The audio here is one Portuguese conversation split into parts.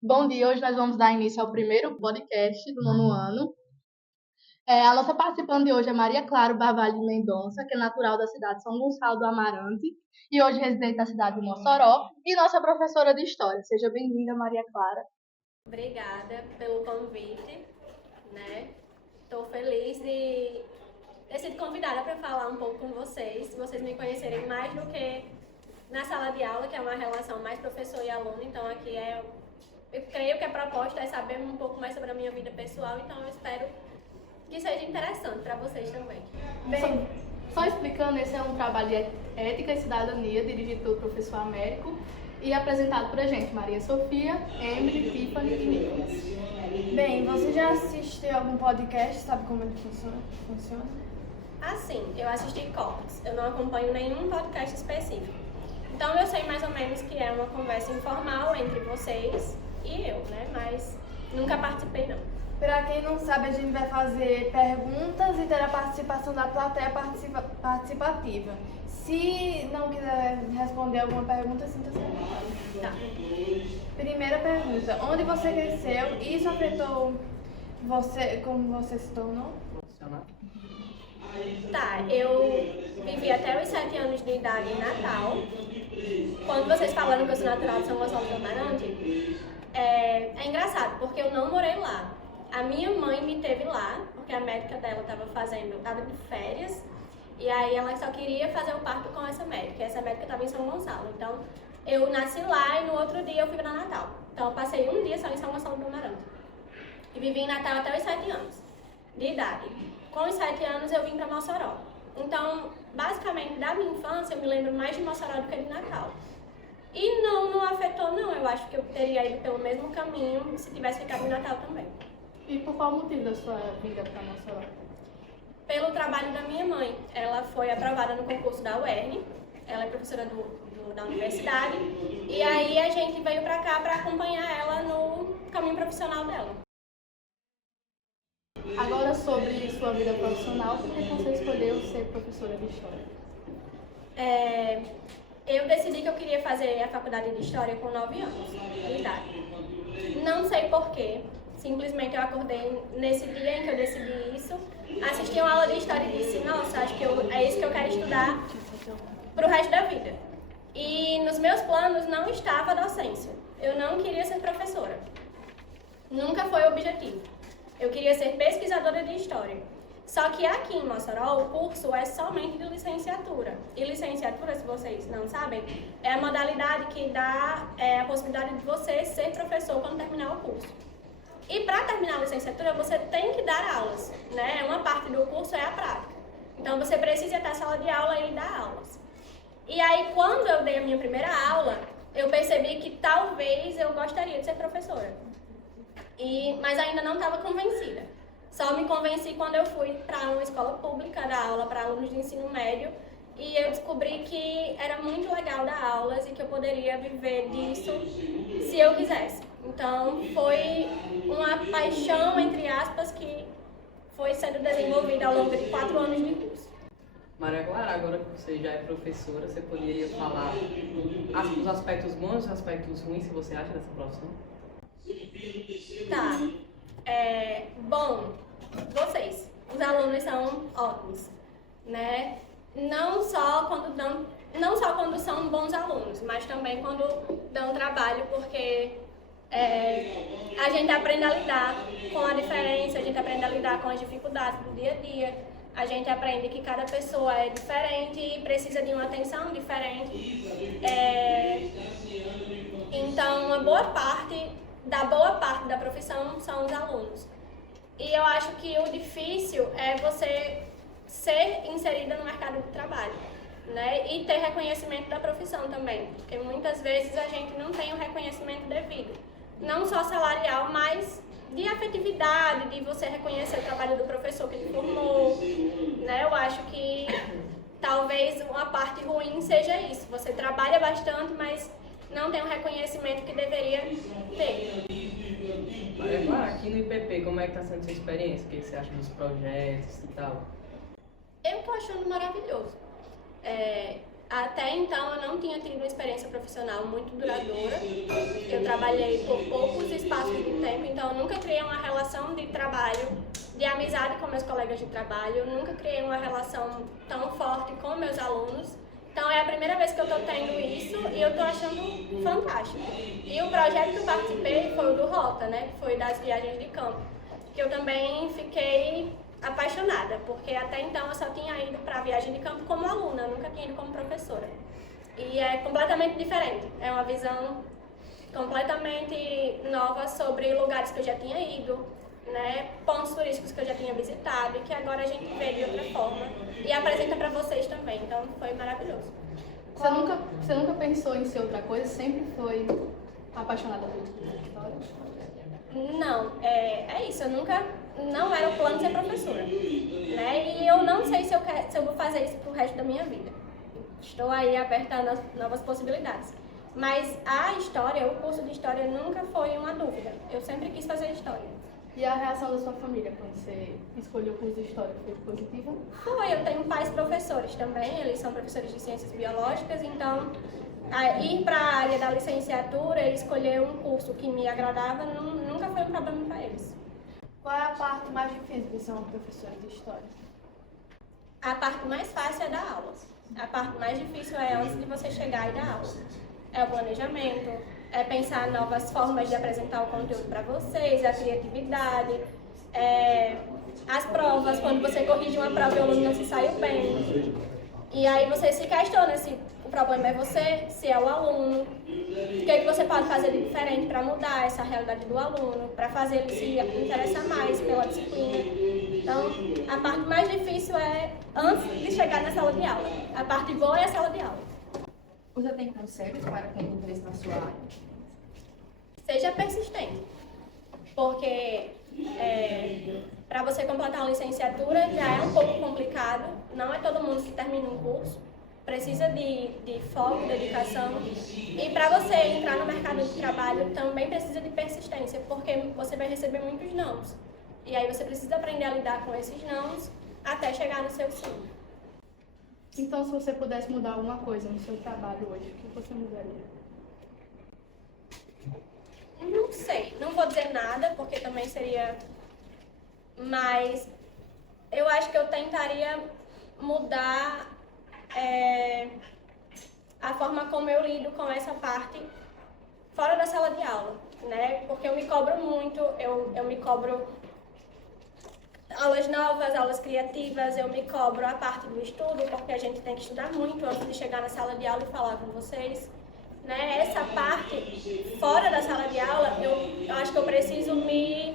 Bom dia, hoje nós vamos dar início ao primeiro podcast do nono ano. A nossa participante de hoje é Maria Clara Barbalho Mendonça, que é natural da cidade de São Gonçalo do Amarante e hoje residente da cidade de Mossoró, e nossa professora de História. Seja bem-vinda, Maria Clara. Obrigada pelo convite, né? Estou feliz de ter sido convidada para falar um pouco com vocês me conhecerem mais do que na sala de aula, que é uma relação mais professor e aluno. Então aqui eu creio que a proposta é saber um pouco mais sobre a minha vida pessoal, então eu espero que seja interessante para vocês também. Bem, só explicando, esse é um trabalho de ética e cidadania dirigido pelo professor Américo e apresentado por a gente, Maria Sofia, Emily, Tiffany e Nicolas. Bem, você já assistiu algum podcast? Sabe como ele funciona? Assim, eu assisti cortes, eu não acompanho nenhum podcast específico. Então eu sei mais ou menos que é uma conversa informal entre vocês e eu, né? Mas nunca participei não. Para quem não sabe, a gente vai fazer perguntas e ter a participação da plateia participativa. Se não quiser responder alguma pergunta, sinta-se à vontade. Tá. Primeira pergunta: onde você cresceu? Isso afetou você, como você se tornou? Tá, eu vivi até os 7 anos de idade em Natal. Quando vocês falaram que eu sou natural de São Gonçalo do Amarante, é engraçado, porque eu não morei lá. A minha mãe me teve lá, porque a médica dela estava de férias, e aí ela só queria fazer o parto com essa médica. E essa médica estava em São Gonçalo. Então, eu nasci lá e no outro dia eu fui para Natal. Então, eu passei um dia só em São Gonçalo do Amarante. E vivi em Natal até os 7 anos de idade. Com os 7 anos eu vim para Mossoró. Então, basicamente, da minha infância, eu me lembro mais de Mossoró do que de Natal. E não afetou não, eu acho que eu teria ido pelo mesmo caminho se tivesse ficado em Natal também. E por qual motivo da sua vinda para Mossoró? Pelo trabalho da minha mãe. Ela foi aprovada no concurso da UERN, ela é professora da universidade, e aí a gente veio para cá para acompanhar ela no caminho profissional dela. Agora, sobre sua vida profissional, por que você escolheu ser professora de História? Eu decidi que eu queria fazer a faculdade de História com 9 anos de idade. Não sei porquê, simplesmente eu acordei nesse dia em que eu decidi isso, assisti uma aula de História e disse, nossa, acho que é isso que eu quero estudar pro resto da vida. E nos meus planos não estava a docência, eu não queria ser professora, nunca foi o objetivo. Eu queria ser pesquisadora de História. Só que aqui em Mossoró, o curso é somente de licenciatura. E licenciatura, se vocês não sabem, é a modalidade que dá a possibilidade de você ser professor quando terminar o curso. E para terminar a licenciatura, você tem que dar aulas, né? Uma parte do curso é a prática. Então, você precisa ir até a sala de aula e dar aulas. E aí, quando eu dei a minha primeira aula, eu percebi que talvez eu gostaria de ser professora. Mas ainda não estava convencida. Só me convenci quando eu fui para uma escola pública dar aula para alunos de ensino médio e eu descobri que era muito legal dar aulas e que eu poderia viver disso se eu quisesse. Então foi uma paixão, entre aspas, que foi sendo desenvolvida ao longo de 4 anos de curso. Maria Clara, agora que você já é professora, você poderia falar os aspectos bons e os aspectos ruins que você acha dessa profissão? Tá. Bom, os alunos são ótimos, né? Não só quando são bons alunos, mas também quando dão trabalho, porque a gente aprende a lidar com a diferença, a gente aprende a lidar com as dificuldades do dia a dia, a gente aprende que cada pessoa é diferente e precisa de uma atenção diferente. Então, uma boa parte da profissão são os alunos. E eu acho que o difícil é você ser inserida no mercado de trabalho, né? E ter reconhecimento da profissão também, porque muitas vezes a gente não tem o reconhecimento devido, não só salarial, mas de afetividade, de você reconhecer o trabalho do professor que te formou, né? Eu acho que talvez uma parte ruim seja isso, você trabalha bastante, mas não tem o reconhecimento que deveria ter. Maria Clara, aqui no IPP, como é que está sendo a sua experiência? O que você acha dos projetos e tal? Eu tô achando maravilhoso. Até então eu não tinha tido uma experiência profissional muito duradoura. Eu trabalhei por poucos espaços de tempo, então eu nunca criei uma relação de trabalho, de amizade com meus colegas de trabalho, eu nunca criei uma relação tão forte com meus alunos. Então é a primeira vez que eu estou tendo isso e eu estou achando fantástico. E o projeto que eu participei foi o do Rota, né? Que foi das viagens de campo, que eu também fiquei apaixonada, porque até então eu só tinha ido para a viagem de campo como aluna, eu nunca tinha ido como professora. E é completamente diferente, é uma visão completamente nova sobre lugares que eu já tinha ido, né, pontos turísticos que eu já tinha visitado e que agora a gente vê de outra forma e apresenta para vocês também, então foi maravilhoso. Você nunca pensou em ser outra coisa? Sempre foi apaixonada por história? Não, é isso, não era o plano de ser professora, né? E eu não sei se eu vou fazer isso pro resto da minha vida. Estou aí aberta a novas possibilidades. Mas a história, o curso de história nunca foi uma dúvida. Eu sempre quis fazer história. E a reação da sua família quando você escolheu o curso de história foi positiva? Eu tenho pais professores também, eles são professores de ciências biológicas, então ir para a área da licenciatura e escolher um curso que me agradava nunca foi um problema para eles. Qual é a parte mais difícil de ser uma professora de história? A parte mais fácil é dar aula. A parte mais difícil é antes de você chegar e dar aula. É o planejamento, é pensar novas formas de apresentar o conteúdo para vocês, a criatividade, as provas, quando você corrige uma prova e o aluno não se saiu bem. E aí você se questiona se o problema é você, se é o aluno, o que você pode fazer de diferente para mudar essa realidade do aluno, para fazer ele se interessar mais pela disciplina. Então, a parte mais difícil é antes de chegar na sala de aula. A parte boa é a sala de aula. Você tem conselhos para quem tem interesse na sua área? Seja persistente, porque para você completar uma licenciatura já é um pouco complicado, não é todo mundo que termina um curso, precisa de foco, dedicação, e para você entrar no mercado de trabalho também precisa de persistência, porque você vai receber muitos nãos, e aí você precisa aprender a lidar com esses nãos até chegar no seu sim. Então, se você pudesse mudar alguma coisa no seu trabalho hoje, o que você mudaria? Não sei, não vou dizer nada, porque também seria... Mas eu acho que eu tentaria mudar a forma como eu lido com essa parte fora da sala de aula, né? Porque eu me cobro muito, eu me cobro aulas novas, aulas criativas, eu me cobro a parte do estudo, porque a gente tem que estudar muito antes de chegar na sala de aula e falar com vocês. Né? Essa parte fora da sala de aula, eu acho que eu preciso me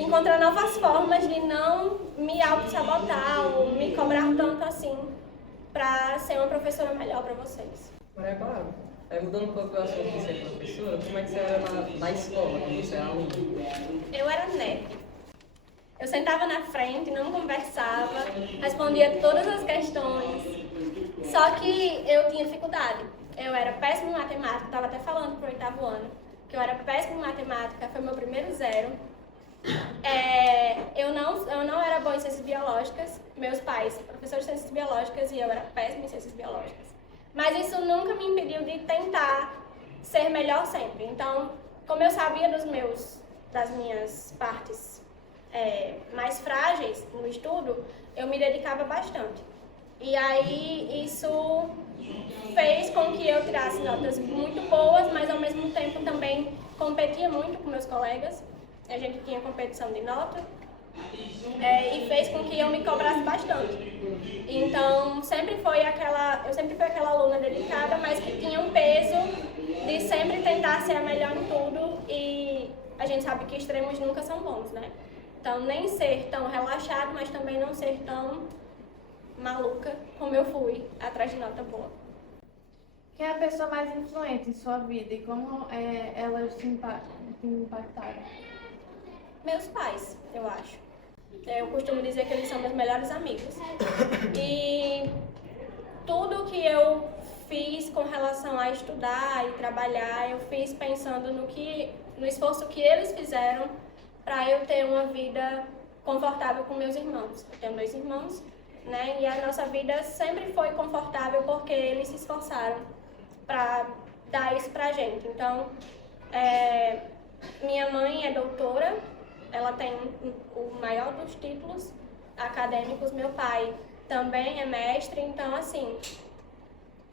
encontrar novas formas de não me auto-sabotar ou me cobrar tanto assim para ser uma professora melhor para vocês. Maria Clara, mudando um pouco o assunto de ser professora, como é que você era na escola, quando você era aluna? Eu era nerd. Eu sentava na frente, não conversava, respondia todas as questões, só que eu tinha dificuldade. Eu era péssima em matemática, estava até falando pro 8º ano, que eu era péssima em matemática, foi meu primeiro 0. Eu não era boa em ciências biológicas, meus pais, professores de ciências biológicas, e eu era péssima em ciências biológicas. Mas isso nunca me impediu de tentar ser melhor sempre. Então, como eu sabia das minhas partes mais frágeis no estudo, eu me dedicava bastante. E aí isso fez com que eu tirasse notas muito boas, mas ao mesmo tempo também competia muito com meus colegas. A gente tinha competição de nota e fez com que eu me cobrasse bastante. Então, eu sempre fui aquela aluna dedicada, mas que tinha um peso de sempre tentar ser a melhor em tudo, e a gente sabe que extremos nunca são bons, né? Então, nem ser tão relaxado, mas também não ser tão maluca como eu fui, atrás de nota boa. Quem é a pessoa mais influente em sua vida e como elas te impactaram? Meus pais, eu acho. Eu costumo dizer que eles são meus melhores amigos. E tudo que eu fiz com relação a estudar e trabalhar, eu fiz pensando no esforço que eles fizeram para eu ter uma vida confortável com meus irmãos. Eu tenho 2 irmãos, né? E a nossa vida sempre foi confortável porque eles se esforçaram para dar isso pra gente. Então, minha mãe é doutora, ela tem o maior dos títulos acadêmicos, meu pai também é mestre, então assim,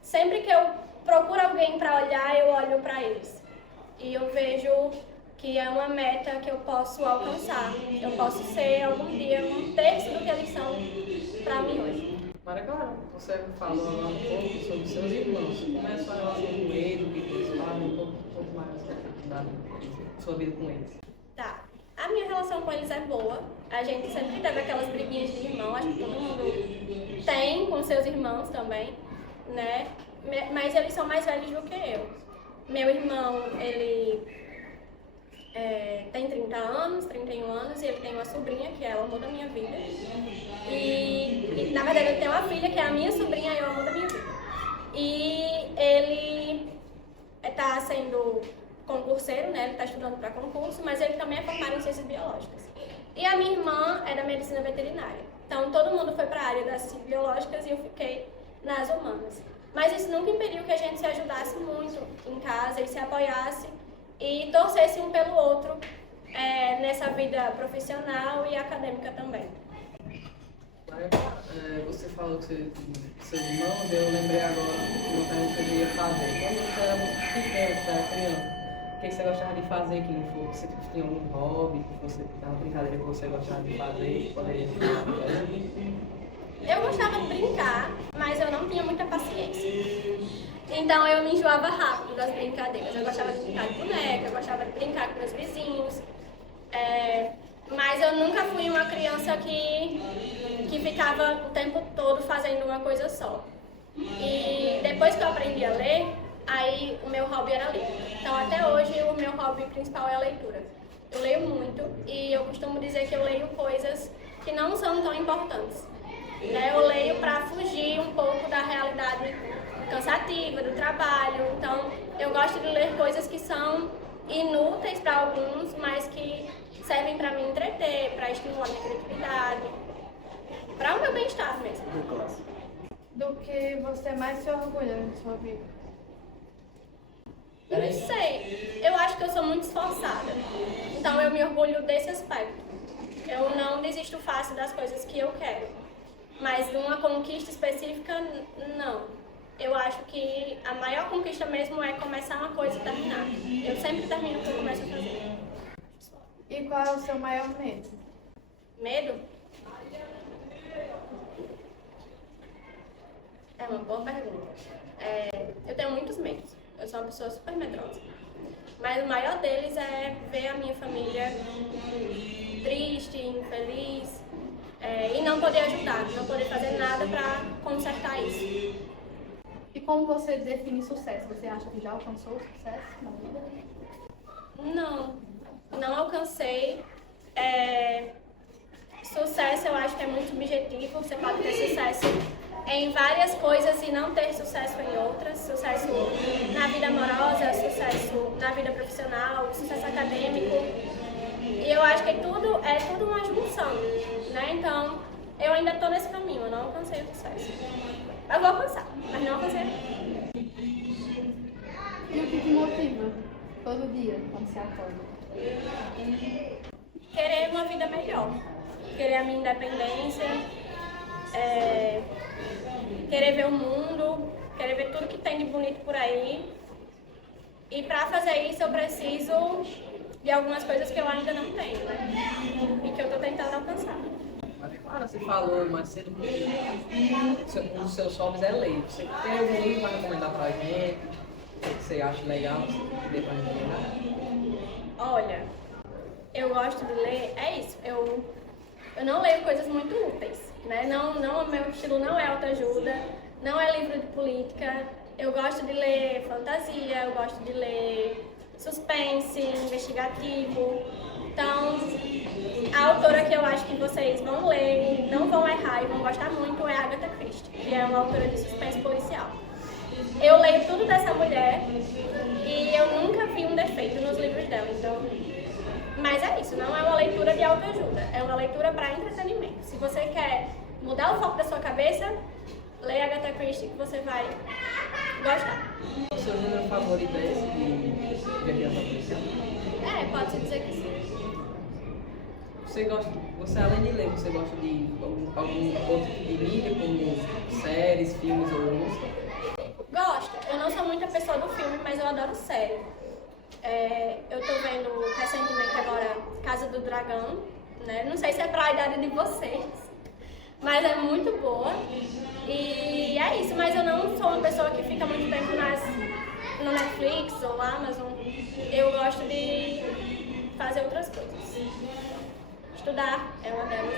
sempre que eu procuro alguém para olhar, eu olho para eles. E eu vejo que é uma meta que eu posso alcançar. Eu posso ser algum dia um terço do que eles são para mim hoje. Maria Clara, você falou agora um pouco sobre os seus irmãos. Como é a sua relação com eles, o que eles fazem, um pouco mais da sua vida com eles? Tá. A minha relação com eles é boa. A gente sempre teve aquelas briguinhas de irmão, acho que todo mundo tem com seus irmãos também, né? Mas eles são mais velhos do que eu. Meu irmão, ele tem 30 anos, 31 anos, e ele tem uma sobrinha, que é o amor da minha vida. E na verdade, ele tem uma filha, que é a minha sobrinha, e é o amor da minha vida. E ele está sendo concurseiro, né? Ele está estudando para concurso, mas ele também é formado em ciências biológicas. E a minha irmã é da medicina veterinária. Então, todo mundo foi para a área das ciências biológicas e eu fiquei nas humanas. Mas isso nunca impediu que a gente se ajudasse muito em casa e se apoiasse e torcesse um pelo outro nessa vida profissional e acadêmica também. Você falou que seus irmãos, eu lembrei agora de uma pergunta que eu ia fazer. Quando você era muito pequeno, você era criança, o que você gostava de fazer que não for? Você tinha algum hobby, que você tinha uma brincadeira que você gostava de fazer, que poderia fazer? Eu gostava de brincar, mas eu não tinha muita paciência. Então eu me enjoava rápido das brincadeiras. Eu gostava de brincar de boneca, eu gostava de brincar com meus vizinhos. Mas eu nunca fui uma criança que ficava o tempo todo fazendo uma coisa só. E depois que eu aprendi a ler, aí o meu hobby era ler. Então até hoje o meu hobby principal é a leitura. Eu leio muito e eu costumo dizer que eu leio coisas que não são tão importantes. Eu leio para fugir um pouco da realidade cansativa, do trabalho. Então, eu gosto de ler coisas que são inúteis para alguns, mas que servem para me entreter, para estimular minha criatividade, para o meu bem-estar mesmo. Do que você mais se orgulha na sua vida? Não sei, eu acho que eu sou muito esforçada. Então, eu me orgulho desse aspecto. Eu não desisto fácil das coisas que eu quero. Mas de uma conquista específica, não. Eu acho que a maior conquista mesmo é começar uma coisa e terminar. Eu sempre termino o que eu começo a fazer. E qual é o seu maior medo? Medo? É uma boa pergunta. Eu tenho muitos medos. Eu sou uma pessoa super medrosa. Mas o maior deles é ver a minha família triste, infeliz, e não poder ajudar, não poder fazer nada para consertar isso. E como você define sucesso? Você acha que já alcançou o sucesso na vida? Não alcancei. Sucesso eu acho que é muito subjetivo. Você pode ter sucesso em várias coisas e não ter sucesso em outras. Sucesso na vida amorosa, sucesso na vida profissional, sucesso acadêmico. E eu acho que tudo é uma junção, né? Então, eu ainda estou nesse caminho, eu não alcancei o sucesso. Eu vou alcançar, mas não alcancei. E o que te motiva todo dia quando você acorda? Querer uma vida melhor, querer a minha independência, querer ver o mundo, querer ver tudo que tem de bonito por aí. E para fazer isso eu preciso de algumas coisas que eu ainda não tenho, né? E que eu estou tentando alcançar. Maria Clara, você falou mais cedo que um dos seus hobbies é ler. Você tem algum livro para recomendar pra gente? O que você acha legal? Você dê pra gente? Olha, eu gosto de ler, é isso. Eu não leio coisas muito úteis, né? O meu estilo não é autoajuda, não é livro de política. Eu gosto de ler fantasia, eu gosto de ler suspense, investigativo. Então, a autora que eu acho que vocês vão ler, não vão errar e vão gostar muito é Agatha Christie, que é uma autora de suspense policial. Eu leio tudo dessa mulher e eu nunca vi um defeito nos livros dela. Então, mas é isso, não é uma leitura de autoajuda, é uma leitura para entretenimento. Se você quer mudar o foco da sua cabeça, leia Agatha Christie que você vai gostar. O seu gênero favorito é esse de aviação policial? Pode-se dizer que sim. Você além de ler, você gosta de algum outro tipo de mídia, como séries, filmes ou música? Gosto. Eu não sou muita pessoa do filme, mas eu adoro série. Eu tô vendo recentemente agora Casa do Dragão, né? Não sei se é pra idade de vocês, mas é muito boa. E é isso, mas eu não sou uma pessoa que fica muito tempo no Netflix ou Amazon. Eu gosto de fazer outras coisas. Estudar é uma delas.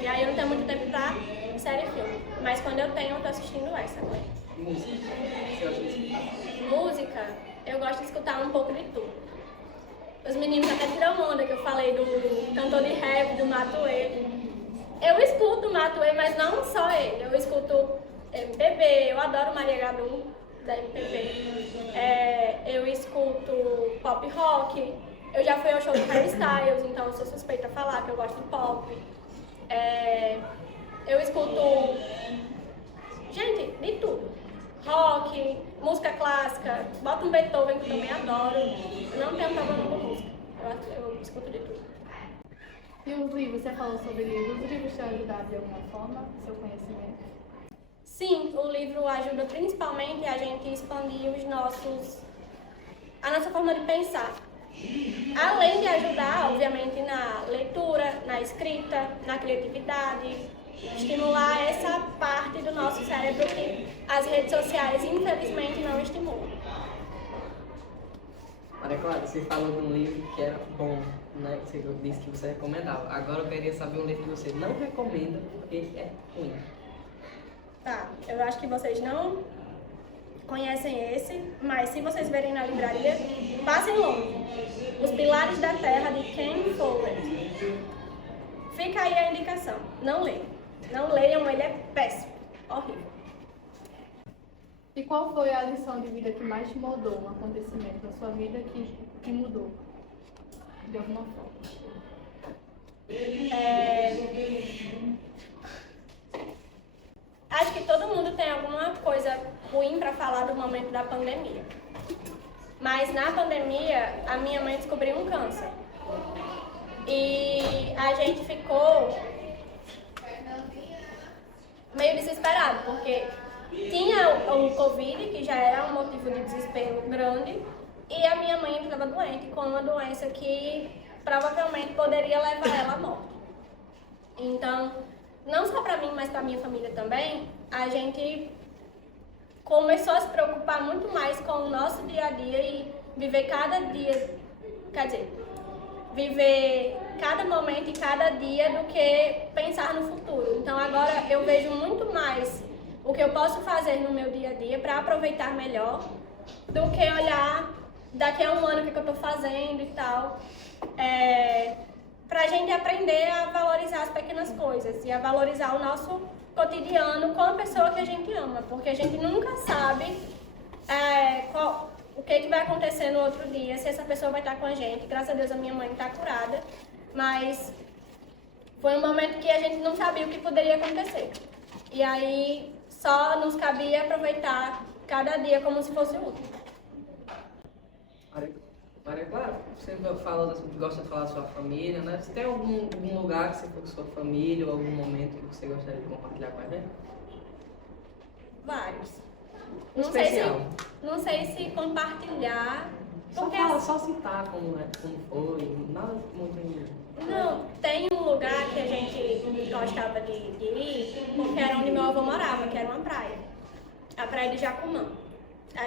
E aí eu não tenho muito tempo pra série e filme. Mas quando eu tenho, eu tô assistindo essa. Música. Você gosta de escutar? Música, eu gosto de escutar um pouco de tudo. Os meninos até tiram onda que eu falei do cantor de rap, do Matuê. Eu escuto Matuê, mas não só ele. Eu escuto MPB, eu adoro Maria Gadu, da MPB. Eu escuto pop rock. Eu já fui ao show do Harry Styles, então eu sou suspeita a falar que eu gosto de pop. Eu escuto, gente, de tudo. Rock, música clássica, bota um Beethoven que eu também adoro. Eu não tenho problema com música, eu escuto de tudo. E os livros, você falou sobre livros. Os livros te ajudaram de alguma forma, seu conhecimento? Sim, o livro ajuda principalmente a gente expandir a nossa forma de pensar. Além de ajudar, obviamente, na leitura, na escrita, na criatividade, estimular essa parte do nosso cérebro que as redes sociais, infelizmente, não estimulam. Maria Clara, você falou de um livro que era bom, né? Você disse que você recomendava. Agora eu queria saber um livro que você não recomenda porque é ruim. Tá, eu acho que vocês não conhecem esse, mas se vocês verem na livraria, passem longe. Os Pilares da Terra, de Ken Follett. Fica aí a indicação. Não leiam. Não leiam, ele é péssimo. Horrível. E qual foi a lição de vida que mais te mudou, um acontecimento na sua vida que mudou? De alguma forma. Acho que todo mundo tem alguma coisa ruim para falar do momento da pandemia. Mas na pandemia, a minha mãe descobriu um câncer. E a gente ficou meio desesperado, porque tinha o Covid, que já era um motivo de desespero grande, e a minha mãe estava doente com uma doença que provavelmente poderia levar ela à morte. Então, não só para mim, mas para minha família também, a gente começou a se preocupar muito mais com o nosso dia a dia e viver cada dia, viver cada momento e cada dia do que pensar no futuro. Então agora eu vejo muito mais o que eu posso fazer no meu dia a dia para aproveitar melhor do que olhar daqui a um ano o que eu estou fazendo e tal. Pra gente aprender a valorizar as pequenas coisas e a valorizar o nosso cotidiano com a pessoa que a gente ama, porque a gente nunca sabe o que vai acontecer no outro dia, se essa pessoa vai estar com a gente. Graças a Deus a minha mãe está curada, mas foi um momento que a gente não sabia o que poderia acontecer. E aí só nos cabia aproveitar cada dia como se fosse o último. Maria Clara, você gosta de falar da sua família, né? Você tem algum lugar que você for com sua família ou algum momento que você gostaria de compartilhar com a gente? Vários. Especial. Não sei se compartilhar. Só citar como foi, nada muito. Não, tem um lugar que a gente gostava de ir, porque era onde meu avô morava, que era uma praia. A praia de Jacumã,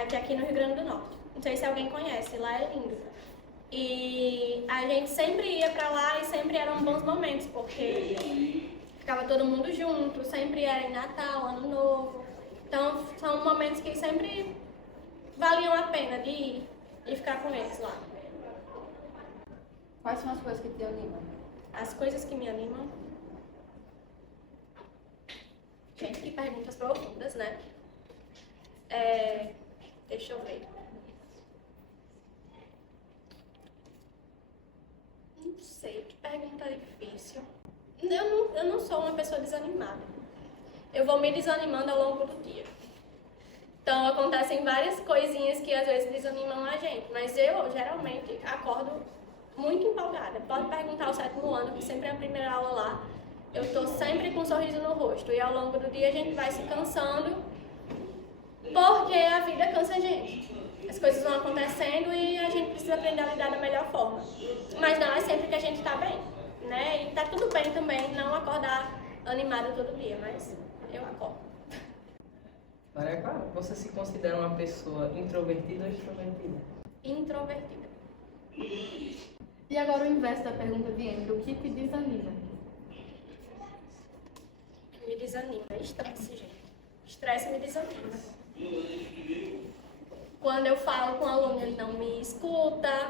que é aqui no Rio Grande do Norte. Não sei se alguém conhece, lá é lindo. E a gente sempre ia pra lá e sempre eram bons momentos, porque ficava todo mundo junto, sempre era em Natal, Ano Novo. Então são momentos que sempre valiam a pena de ir e ficar com eles lá. Quais são as coisas que te animam? As coisas que me animam. Gente, que perguntas profundas, né? Deixa eu ver. Não sei, que pergunta difícil. Eu não sou uma pessoa desanimada. eu vou me desanimando ao longo do dia. Então acontecem várias coisinhas que às vezes desanimam a gente, mas eu geralmente acordo muito empolgada. Pode perguntar o 7º ano, que sempre é a primeira aula lá. Eu estou sempre com um sorriso no rosto e ao longo do dia a gente vai se cansando, porque a vida cansa a gente. As coisas vão acontecendo e a gente precisa aprender a lidar da melhor forma. Mas não é sempre que a gente está bem, né? E tá tudo bem também não acordar animada todo dia, mas eu acordo. Maria Clara, você se considera uma pessoa introvertida ou extrovertida? Introvertida. E agora o inverso da pergunta de Emily, o que te desanima? Me desanima, é estresse, gente. Estresse me desanima. Quando eu falo com o aluno, ele não me escuta,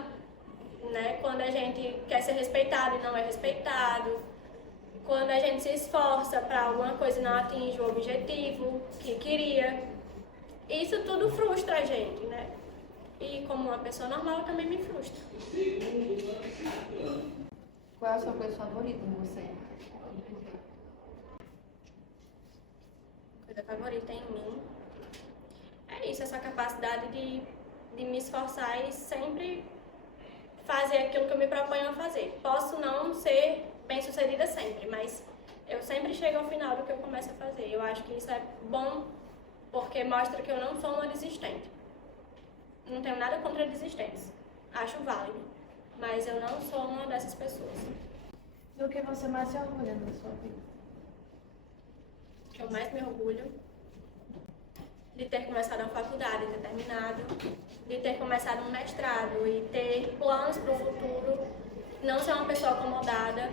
né? Quando a gente quer ser respeitado e não é respeitado. Quando a gente se esforça para alguma coisa e não atinge o objetivo que queria. Isso tudo frustra a gente, né? E como uma pessoa normal, eu também me frustro. Qual é a sua coisa favorita em você? Coisa favorita em mim é isso, essa capacidade de me esforçar e sempre fazer aquilo que eu me proponho a fazer. Posso não ser bem-sucedida sempre, mas eu sempre chego ao final do que eu começo a fazer. Eu acho que isso é bom porque mostra que eu não sou uma desistente. Não tenho nada contra desistentes. Acho válido, mas eu não sou uma dessas pessoas. Do que você mais se orgulha na sua vida? O que eu mais me orgulho de ter começado a faculdade, ter terminado, de ter começado um mestrado e ter planos para o futuro, não ser uma pessoa acomodada,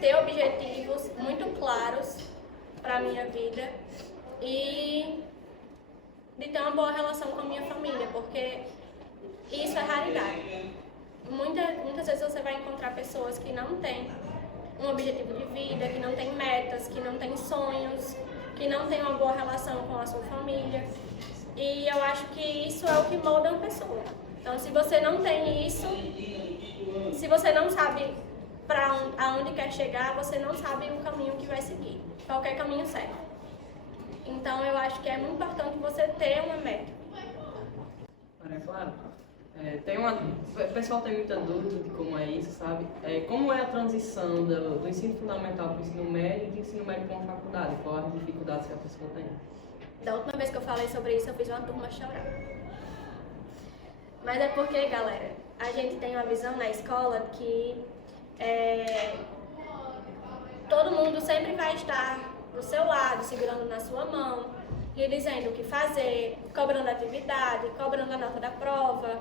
ter objetivos muito claros para a minha vida e de ter uma boa relação com a minha família, porque isso é raridade. Muitas vezes você vai encontrar pessoas que não têm um objetivo de vida, que não têm metas, que não têm sonhos, que não têm uma boa relação com a sua família. E eu acho que isso é o que molda uma pessoa. Então, se você não tem isso, se você não sabe aonde quer chegar, você não sabe o caminho que vai seguir. Qualquer caminho serve. Então, eu acho que é muito importante você ter uma meta. Maria Clara, o pessoal tem muita dúvida de como é isso, sabe? Como é a transição do ensino fundamental para o ensino médio e do ensino médio para a faculdade? Qual as dificuldades que a pessoa tem? Da última vez que eu falei sobre isso, eu fiz uma turma chorar. Mas é porque, galera, a gente tem uma visão na escola que todo mundo sempre vai estar do seu lado, segurando na sua mão, lhe dizendo o que fazer, cobrando atividade, cobrando a nota da prova.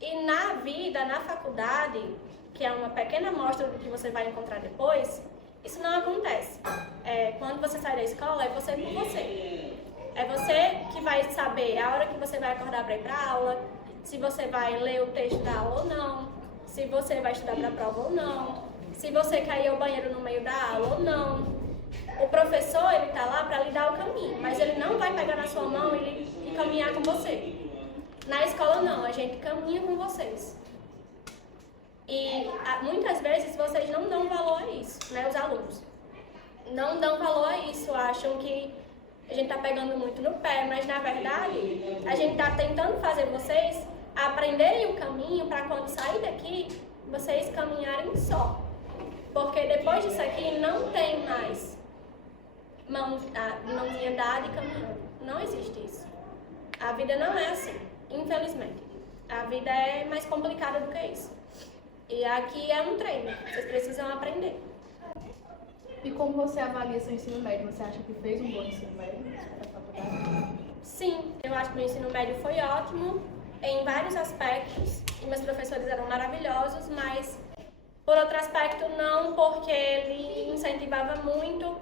E na vida, na faculdade, que é uma pequena amostra do que você vai encontrar depois, isso não acontece. Quando você sai da escola, é você por você. É você que vai saber a hora que você vai acordar para ir para a aula, se você vai ler o texto da aula ou não, se você vai estudar para a prova ou não, se você quer ir ao banheiro no meio da aula ou não. O professor, ele está lá para lhe dar o caminho, mas ele não vai pegar na sua mão e caminhar com você. Na escola não, a gente caminha com vocês. E muitas vezes vocês não dão valor a isso, né, os alunos. Não dão valor a isso, acham que a gente está pegando muito no pé, mas na verdade a gente está tentando fazer vocês aprenderem o caminho para quando sair daqui, vocês caminharem só. Porque depois disso aqui não tem mais mãozinha dada e caminhando. Não existe isso. A vida não é assim, infelizmente. A vida é mais complicada do que isso. E aqui é um treino, vocês precisam aprender. E como você avalia seu ensino médio? Você acha que fez um bom ensino médio na faculdade? Sim, eu acho que o ensino médio foi ótimo em vários aspectos. E meus professores eram maravilhosos, mas por outro aspecto não, porque ele incentivava muito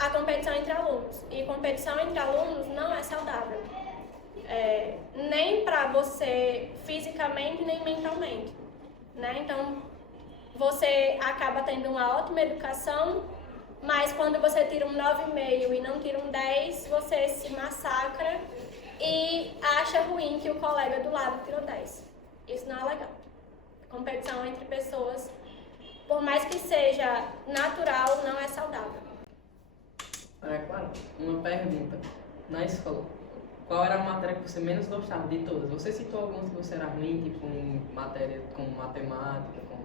a competição entre alunos. E competição entre alunos não é saudável. Nem para você fisicamente, nem mentalmente. Né? Então, você acaba tendo uma ótima educação, mas quando você tira um 9,5 e não tira um 10, você se massacra e acha ruim que o colega do lado tirou 10. Isso não é legal. Competição entre pessoas, por mais que seja natural, não é saudável. É claro, uma pergunta. Na escola, qual era a matéria que você menos gostava de todas? Você citou algumas que você era ruim, tipo em matéria como matemática, como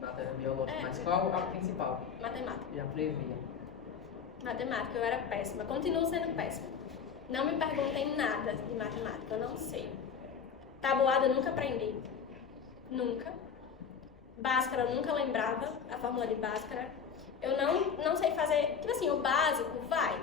matéria biológica, mas qual a principal? Matemática. Já previa. Matemática, eu era péssima. Continuo sendo péssima. Não me perguntem nada de matemática, eu não sei. Tabuada eu nunca aprendi. Nunca. Bhaskara eu nunca lembrava, a fórmula de Bhaskara. Eu não sei fazer, tipo assim, o básico vai,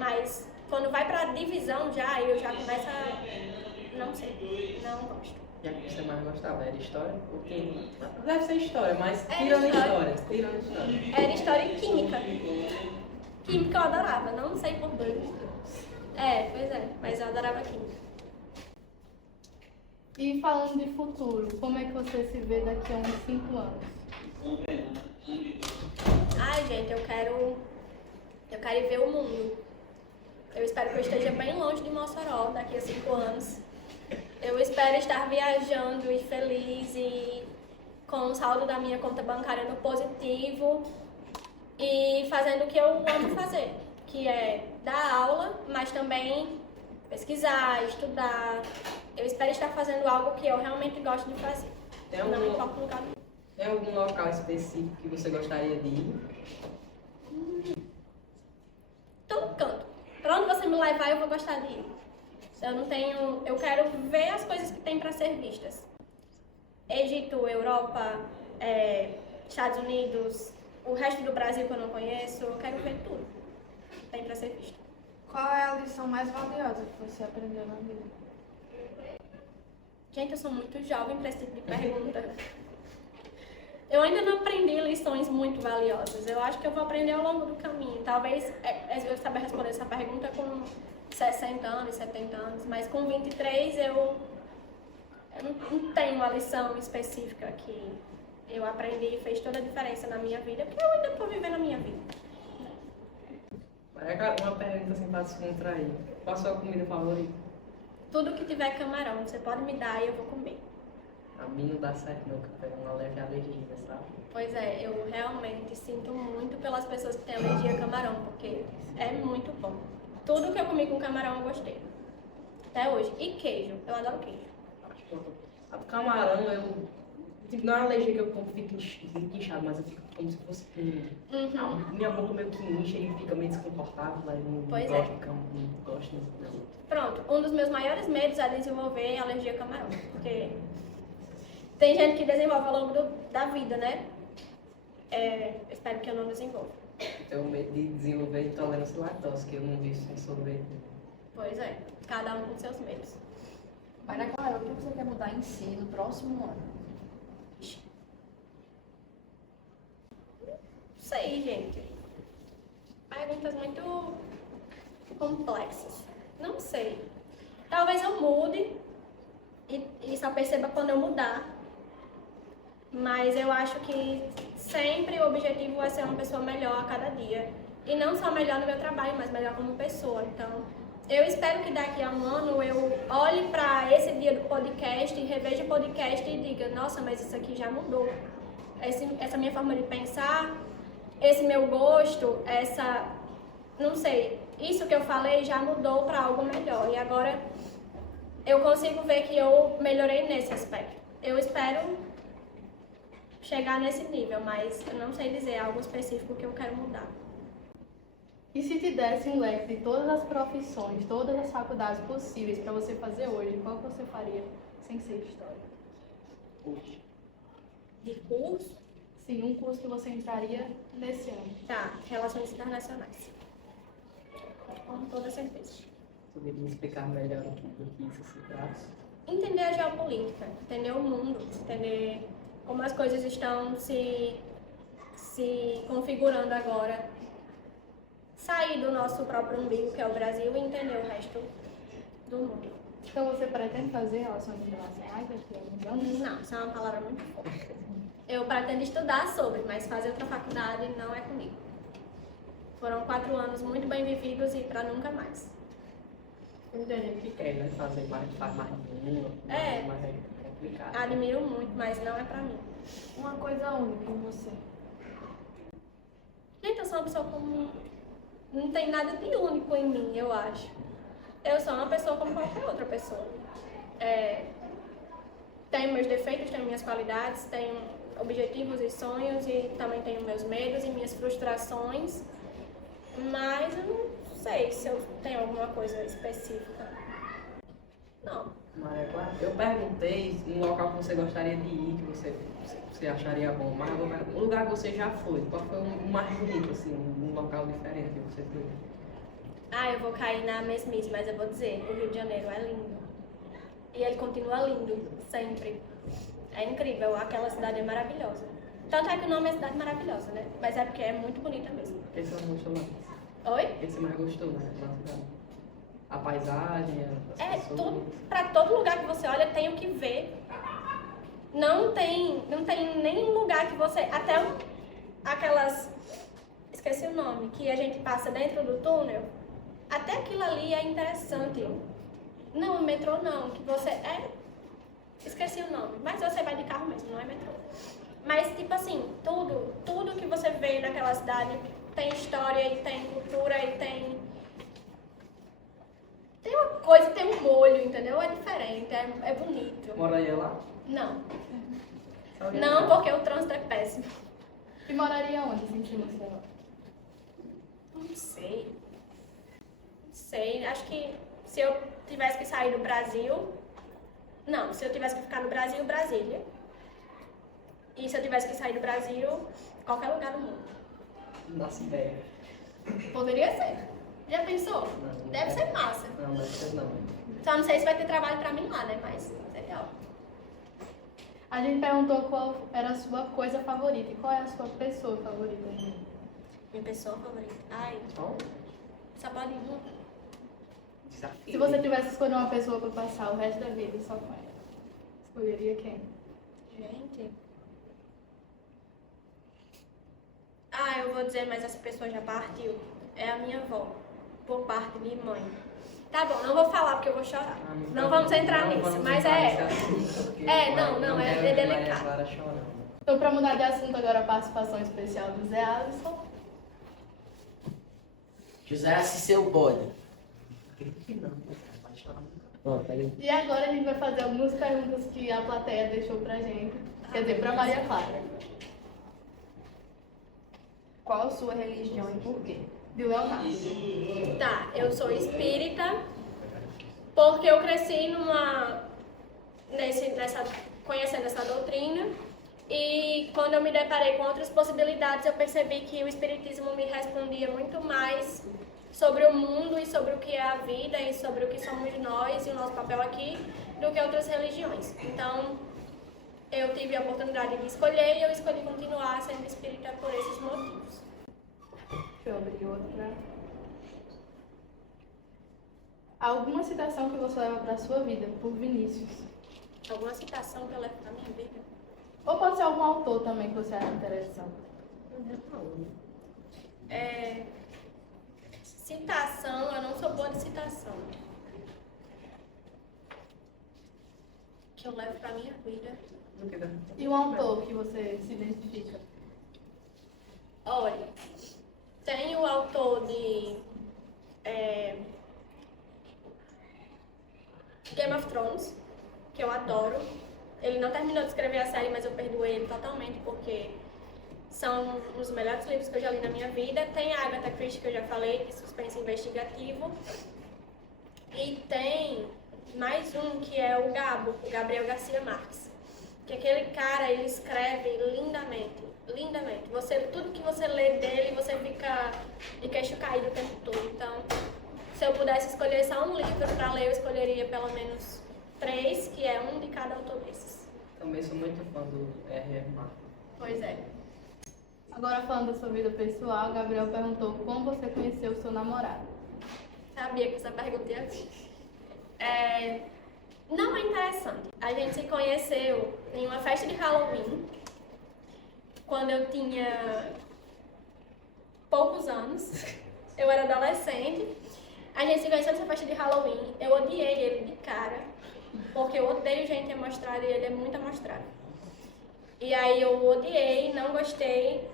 mas quando vai pra divisão já, eu já começo a... Não sei, não gosto. E a que você mais gostava? Era história? Ou química? Deve ser história, mas Era tirando história. história. Tirando história. Era história e química. Química eu adorava, não sei por quê. Pois é, mas eu adorava química. E falando de futuro, como é que você se vê daqui a uns 5 anos? Ai, gente, eu quero ir ver o mundo. Eu espero que eu esteja bem longe de Mossoró daqui a 5 anos. Eu espero estar viajando e feliz e com o saldo da minha conta bancária no positivo e fazendo o que eu amo fazer, que é dar aula, mas também pesquisar, estudar. Eu espero estar fazendo algo que eu realmente gosto de fazer. Não me importa o lugar. Tem algum local específico que você gostaria de ir? Todo canto. Pra onde você me levar, eu vou gostar de ir. Eu quero ver as coisas que tem para ser vistas. Egito, Europa, Estados Unidos, o resto do Brasil que eu não conheço, eu quero ver tudo que tem para ser visto. Qual é a lição mais valiosa que você aprendeu na vida? Gente, eu sou muito jovem para esse tipo de pergunta. Eu ainda não aprendi lições muito valiosas. Eu acho que eu vou aprender ao longo do caminho. Talvez eu saiba responder essa pergunta com 60 anos, 70 anos, mas com 23 eu não tenho uma lição específica que eu aprendi e fez toda a diferença na minha vida, porque eu ainda estou vivendo a minha vida. Uma pergunta assim para descontrair. Qual a sua comida favorita? Tudo que tiver camarão, você pode me dar e eu vou comer. A mim não dá certo não, que eu pego uma leve alergia, sabe? Pois é, eu realmente sinto muito pelas pessoas que têm alergia a camarão, porque é muito bom. Tudo que eu comi com camarão eu gostei. Até hoje. E queijo, eu adoro queijo. Acho que a do camarão, tipo, não é uma alergia que eu como, fico inchado, mas eu fico como se fosse minha boca meio que incha e fica meio desconfortável, aí não Pois gosto é. de camarão, não gosto não. Pronto, um dos meus maiores medos é desenvolver alergia a camarão, porque tem gente que desenvolve ao longo da vida, né? Espero que eu não desenvolva. Eu tenho medo de desenvolver intolerância à lactose, que eu não vi sem sorvete. Pois é, cada um com seus medos. Maria Clara, o que você quer mudar em si no próximo ano? Não sei, gente. Perguntas muito complexas. Não sei. Talvez eu mude e só perceba quando eu mudar. Mas eu acho que sempre o objetivo é ser uma pessoa melhor a cada dia. E não só melhor no meu trabalho, mas melhor como pessoa. Então, eu espero que daqui a um ano eu olhe para esse dia do podcast, reveja o podcast e diga, nossa, mas isso aqui já mudou. Essa minha forma de pensar, esse meu gosto, não sei, isso que eu falei já mudou para algo melhor. E agora eu consigo ver que eu melhorei nesse aspecto. Eu espero chegar nesse nível, mas eu não sei dizer algo específico que eu quero mudar. E se te desse um leque de todas as profissões, todas as faculdades possíveis para você fazer hoje, qual que você faria sem ser história? De curso? Sim, um curso que você entraria nesse ano. Tá, relações internacionais. Com toda certeza. Poderia me explicar melhor do que isso se trata? Entender a geopolítica, entender o mundo, entender como as coisas estão se configurando agora. Sair do nosso próprio umbigo, que é o Brasil, e entender o resto do mundo. Então você pretende fazer relações internacionais daqui a alguns anos? Não, isso é uma palavra muito forte. Eu pretendo estudar sobre, mas fazer outra faculdade não é comigo. Foram 4 anos muito bem vividos e para nunca mais. Muita gente que quer, né? Faz mais de uma, mas é complicado. Admiro muito, mas não é para mim. Uma coisa única em você. Gente, eu sou uma pessoa comum. Não tem nada de único em mim, eu acho. Eu sou uma pessoa como qualquer outra pessoa. Tenho meus defeitos, tenho minhas qualidades, tenho objetivos e sonhos e também tenho meus medos e minhas frustrações. Mas eu não sei se eu tenho alguma coisa específica. Não. Maria Clara, eu perguntei um local que você gostaria de ir, que você acharia bom, mas agora, um lugar que você já foi, qual foi o mais bonito, assim, um local diferente que você foi? Eu vou cair na mesmice, mas eu vou dizer, o Rio de Janeiro é lindo. E ele continua lindo, sempre. É incrível, aquela cidade é maravilhosa. Tanto é que o nome é Cidade Maravilhosa, né? Mas é porque é muito bonita mesmo. O que você mais gostou lá? Oi? O que você mais gostou, né, na cidade? A paisagem, as pessoas? Pra todo lugar que você olha tem o que ver. Não tem nenhum lugar que você... Até aquelas... Esqueci o nome. Que a gente passa dentro do túnel. Até aquilo ali é interessante. Não, o metrô não. Que você... Esqueci o nome. Mas você vai de carro mesmo, não é metrô. Mas, tipo assim, tudo que você vê naquela cidade tem história e tem cultura e tem uma coisa, tem um molho, entendeu? É diferente, é bonito. Moraria lá? Não. Sabe? Não, porque o trânsito é péssimo. E moraria onde, assim, se você lá? Não sei. Não sei. Acho que se eu tivesse que sair do Brasil... Não, se eu tivesse que ficar no Brasil, Brasília. E se eu tivesse que sair do Brasil, qualquer lugar do mundo. Na Sibéria. Poderia ser. Já pensou? Não, Deve ser massa. Não, deve ser não. Só não sei se vai ter trabalho pra mim lá, né? Mas seria ótimo. A gente perguntou qual era a sua coisa favorita e qual é a sua pessoa favorita. Minha pessoa favorita. Ai, Então, só pode uma. desafio. Se você tivesse que escolher uma pessoa para passar o resto da vida só com ela, escolheria quem? Gente. Eu vou dizer, mas essa pessoa já partiu. É a minha avó, por parte de mãe. Tá bom, não vou falar porque eu vou chorar. Não vamos entrar nisso, mas é ela. Não, é delicado. Então, para mudar de assunto agora, a participação especial do Zé Alisson. José seu bode. E agora a gente vai fazer algumas perguntas que a plateia deixou pra gente. Quer dizer, pra Maria Clara. Qual a sua religião e por quê? De Leonardo. Tá, eu sou espírita porque eu cresci conhecendo essa doutrina e quando eu me deparei com outras possibilidades eu percebi que o espiritismo me respondia muito mais sobre o mundo e sobre o que é a vida e sobre o que somos nós e o nosso papel aqui do que outras religiões. Então, eu tive a oportunidade de escolher e eu escolhi continuar sendo espírita por esses motivos. Deixa eu abrir outra. Alguma citação que você leva pra sua vida, por Vinícius? Alguma citação que eu levo pra minha vida? Ou pode ser algum autor também que você acha interessante. Citação, eu não sou boa de citação. Que eu levo pra minha vida. E um autor que você se identifica? Olha, tem o autor de Game of Thrones, que eu adoro. Ele não terminou de escrever a série, mas eu perdoei ele totalmente, porque são os melhores livros que eu já li na minha vida. Tem a Agatha Christie, que eu já falei, de suspense investigativo. E tem mais um, que é o Gabriel Garcia Marques. Que aquele cara, ele escreve lindamente, lindamente. Tudo que você lê dele, você fica de queixo caído o tempo todo. Então, se eu pudesse escolher só um livro para ler, eu escolheria pelo menos 3, que é um de cada autor desses. Também sou muito fã do R.R. Martin. Pois é. Agora, falando da sua vida pessoal, o Gabriel perguntou como você conheceu o seu namorado. Sabia que essa pergunta ia vir. Não é interessante. A gente se conheceu em uma festa de Halloween, quando eu tinha poucos anos. Eu era adolescente. A gente se conheceu nessa festa de Halloween. Eu odiei ele de cara, porque eu odeio gente amostrada e ele é muito amostrado. E aí eu odiei, não gostei.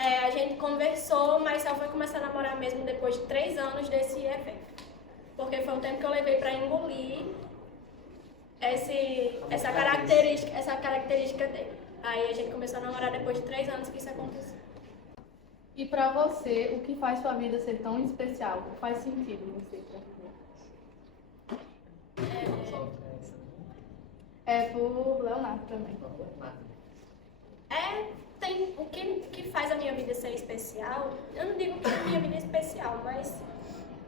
A gente conversou, mas só foi começar a namorar mesmo depois de 3 anos desse evento. Porque foi um tempo que eu levei pra engolir essa característica dele. Aí a gente começou a namorar depois de 3 anos que isso aconteceu. E pra você, o que faz sua vida ser tão especial? O que faz sentido você pra você? É por Leonardo também. Tem o que faz a minha vida ser especial. Eu não digo que a minha vida é especial, mas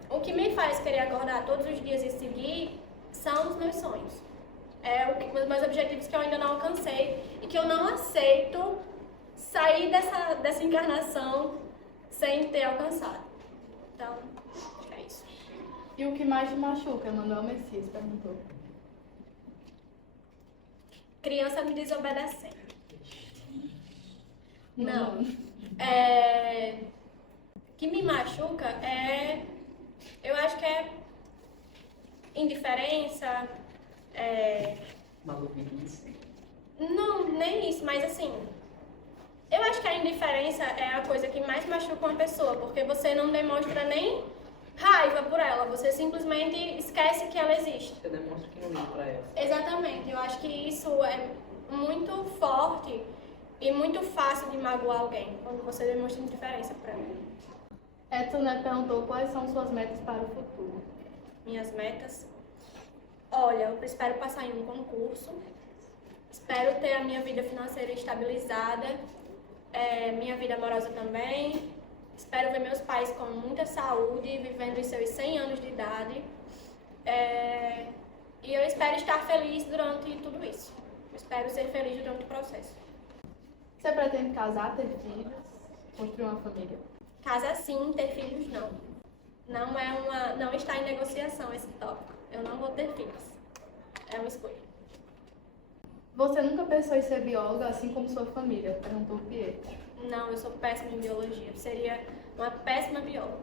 o que me faz querer acordar todos os dias e seguir são os meus sonhos. Os meus objetivos que eu ainda não alcancei e que eu não aceito sair dessa encarnação sem ter alcançado. Então, acho que é isso. E o que mais te machuca? Manuel Messias perguntou. Criança me desobedecendo. Não. O que me machuca eu acho que é indiferença, Maluquice. não, nem isso, mas assim, eu acho que a indiferença é a coisa que mais machuca uma pessoa, porque você não demonstra nem raiva por ela, você simplesmente esquece que ela existe. Você demonstra que não liga pra ela. Exatamente, eu acho que isso é muito forte e muito fácil de magoar alguém, quando você demonstra indiferença pra ela. Edson Neto perguntou quais são suas metas para o futuro. Minhas metas? Olha, eu espero passar em um concurso, espero ter a minha vida financeira estabilizada, minha vida amorosa também, espero ver meus pais com muita saúde, vivendo os seus 100 anos de idade, e eu espero estar feliz durante tudo isso. Eu espero ser feliz durante o processo. Você pretende casar, ter filhos, construir uma família? Casar sim, ter filhos não. Não está em negociação esse tópico. Eu não vou ter filhos. É uma escolha. Você nunca pensou em ser bióloga, assim como sua família? Perguntou o Pietro. Não, eu sou péssima em biologia. Seria uma péssima bióloga.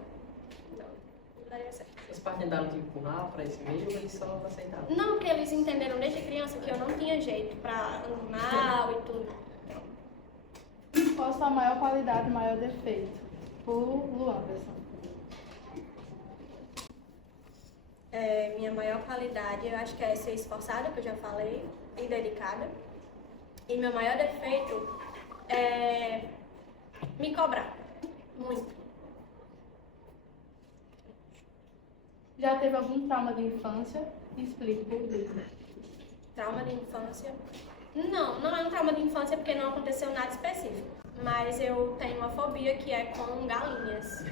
Não daria certo. Os pais tentaram te empurrar pra esse meio ou eles só aceitaram? Não, porque eles entenderam desde criança que eu não tinha jeito pra animal e tudo. Qual a sua maior qualidade e maior defeito? Por Luanderson. Minha maior qualidade, eu acho que é ser esforçada, que eu já falei, e dedicada. E meu maior defeito é me cobrar. Muito. Já teve algum trauma de infância? Explique por quê. Trauma de infância? Não é um trauma de infância porque não aconteceu nada específico. Mas eu tenho uma fobia que é com galinhas.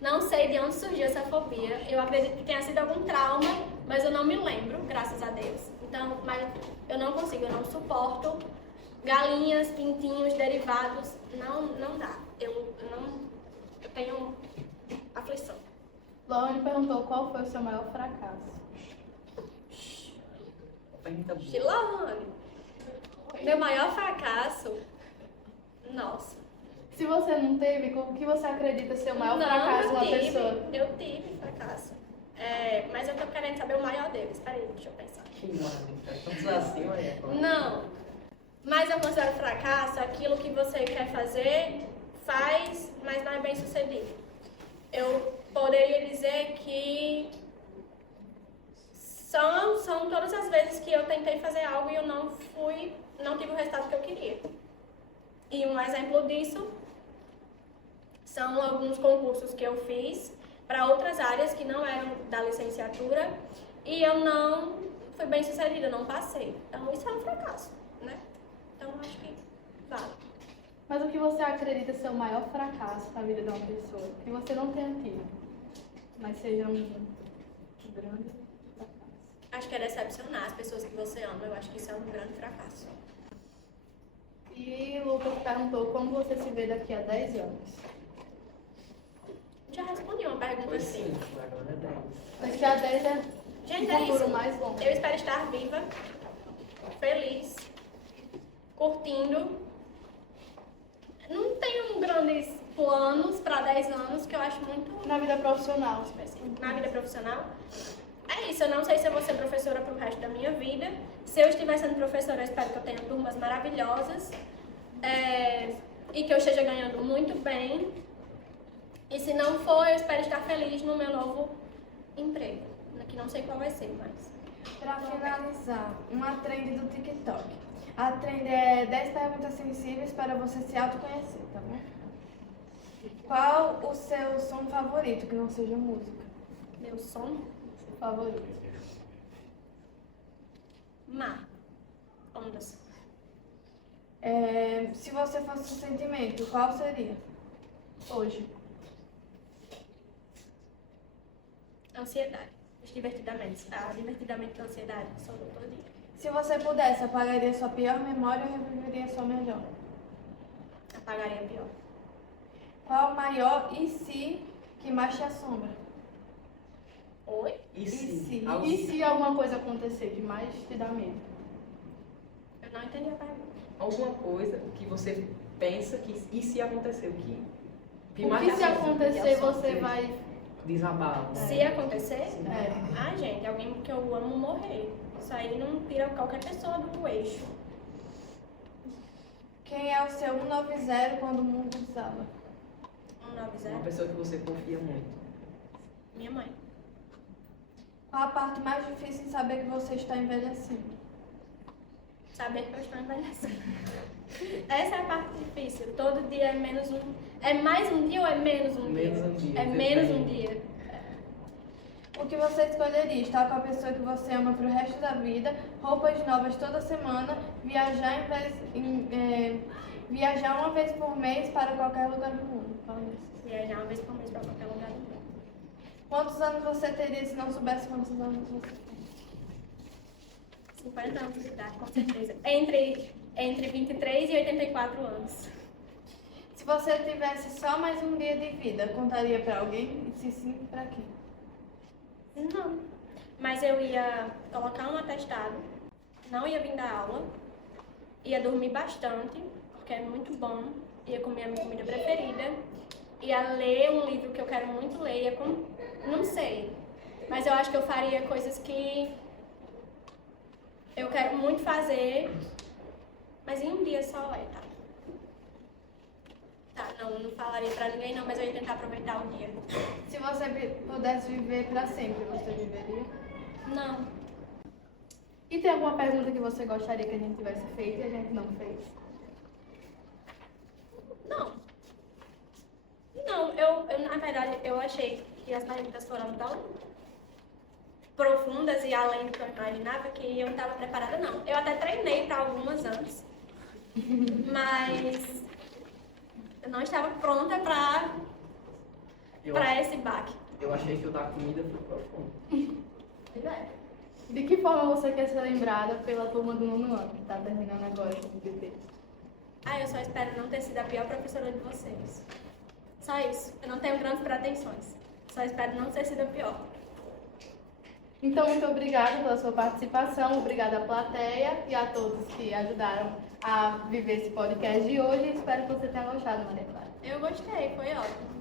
Não sei de onde surgiu essa fobia. Eu acredito que tenha sido algum trauma, mas eu não me lembro, graças a Deus. Então, mas eu não consigo, eu não suporto galinhas, pintinhos, derivados. Não dá. Eu tenho aflição. Laone perguntou qual foi o seu maior fracasso. Pergunta boa. Lohane, meu maior fracasso? Nossa. Se você não teve, o que você acredita ser o maior fracasso de uma pessoa? Eu tive fracasso. Mas eu tô querendo saber o maior deles. Peraí, deixa eu pensar. Que mano, todos assim, olha. Não. Mas eu considero fracasso aquilo que você quer fazer, faz, mas não é bem sucedido. Eu poderia dizer que são todas as vezes que eu tentei fazer algo e eu não tive o resultado que eu queria. E um exemplo disso são alguns concursos que eu fiz para outras áreas que não eram da licenciatura e eu não fui bem sucedida, não passei. Então isso é um fracasso, né? Então acho que vale. Mas o que você acredita ser o maior fracasso na vida de uma pessoa? Que você não tenha tido, mas seja um grande fracasso. Acho que é decepcionar as pessoas que você ama. Eu acho que isso é um grande fracasso. E Lucas perguntou como você se vê daqui a 10 anos. Já respondi uma pergunta Foi assim. 5, agora é 10. Daqui a 10 é Gente, um é futuro isso. mais longo. Eu espero estar viva, feliz, curtindo. Não tenho grandes planos para 10 anos, que eu acho muito Na vida profissional. específico. Na vida profissional. É isso, eu não sei se eu vou ser professora pro resto da minha vida. Se eu estiver sendo professora, eu espero que eu tenha turmas maravilhosas. e que eu esteja ganhando muito bem. E se não for, eu espero estar feliz no meu novo emprego, que não sei qual vai ser, mas... Para finalizar, uma trend do TikTok. A trend é 10 perguntas sensíveis para você se autoconhecer, tá bom? Qual o seu som favorito, que não seja música? Meu som? Favorito. Mar. Ondas. Se você fosse um sentimento, qual seria? Hoje. Ansiedade. Os divertidamente. Divertidamente da ansiedade. Só todo dia. Se você pudesse, apagaria sua pior memória ou reviveria sua melhor? Apagaria pior. Qual o maior e se que mais te assombra? Oi? E se? Algo- E se alguma coisa acontecer demais, te dá medo? Eu não entendi a pergunta. Alguma coisa que você pensa que e se acontecer, o que O mais que te se assusta, acontecer, que você assusta, vai... desabar. Se acontecer, É. gente, alguém que eu amo morrer. Isso aí não tira qualquer pessoa do eixo. Quem é o seu 190 quando o mundo desaba? 190. Uma pessoa que você confia muito. Minha mãe. Qual a parte mais difícil em saber que você está envelhecendo? Saber que eu estou envelhecendo. Essa é a parte difícil. Todo dia é menos um. É mais um dia ou é menos um Menos dia? um dia, É menos um depende. dia. O que você escolheria? Estar com a pessoa que você ama pro resto da vida, roupas novas toda semana, viajar uma vez por mês para qualquer lugar do mundo. Qual desses? Viajar uma vez por mês para qualquer lugar do mundo. Quantos anos você teria se não soubesse quantos anos você tem? 50 anos de idade, com certeza. Entre 23 e 84 anos. Se você tivesse só mais um dia de vida, contaria para alguém? E se sim, para quem? Não. Mas eu ia colocar um atestado, não ia vir da aula, ia dormir bastante, porque é muito bom, ia comer a minha comida preferida, ia ler um livro que eu quero muito ler, não sei, mas eu acho que eu faria coisas que eu quero muito fazer, mas em um dia só, tá? Tá, não falaria pra ninguém não, mas eu ia tentar aproveitar o dia. Se você pudesse viver para sempre, você viveria? Não. E tem alguma pergunta que você gostaria que a gente tivesse feito e a gente não fez? Não. Não, eu na verdade, eu achei que as perguntas foram tão profundas e além do que eu imaginava que eu não estava preparada, não. Eu até treinei para algumas antes, mas eu não estava pronta para esse baque. Eu achei que o da comida foi profundo. De que forma você quer ser lembrada pela turma do nono ano, que está terminando agora o BT? Eu só espero não ter sido a pior professora de vocês. Só isso. Eu não tenho grandes pretensões. Só espero não ter sido a pior. Então, muito obrigada pela sua participação, obrigada à plateia e a todos que ajudaram a viver esse podcast de hoje. Espero que você tenha gostado, Maria Clara. Eu gostei, foi ótimo.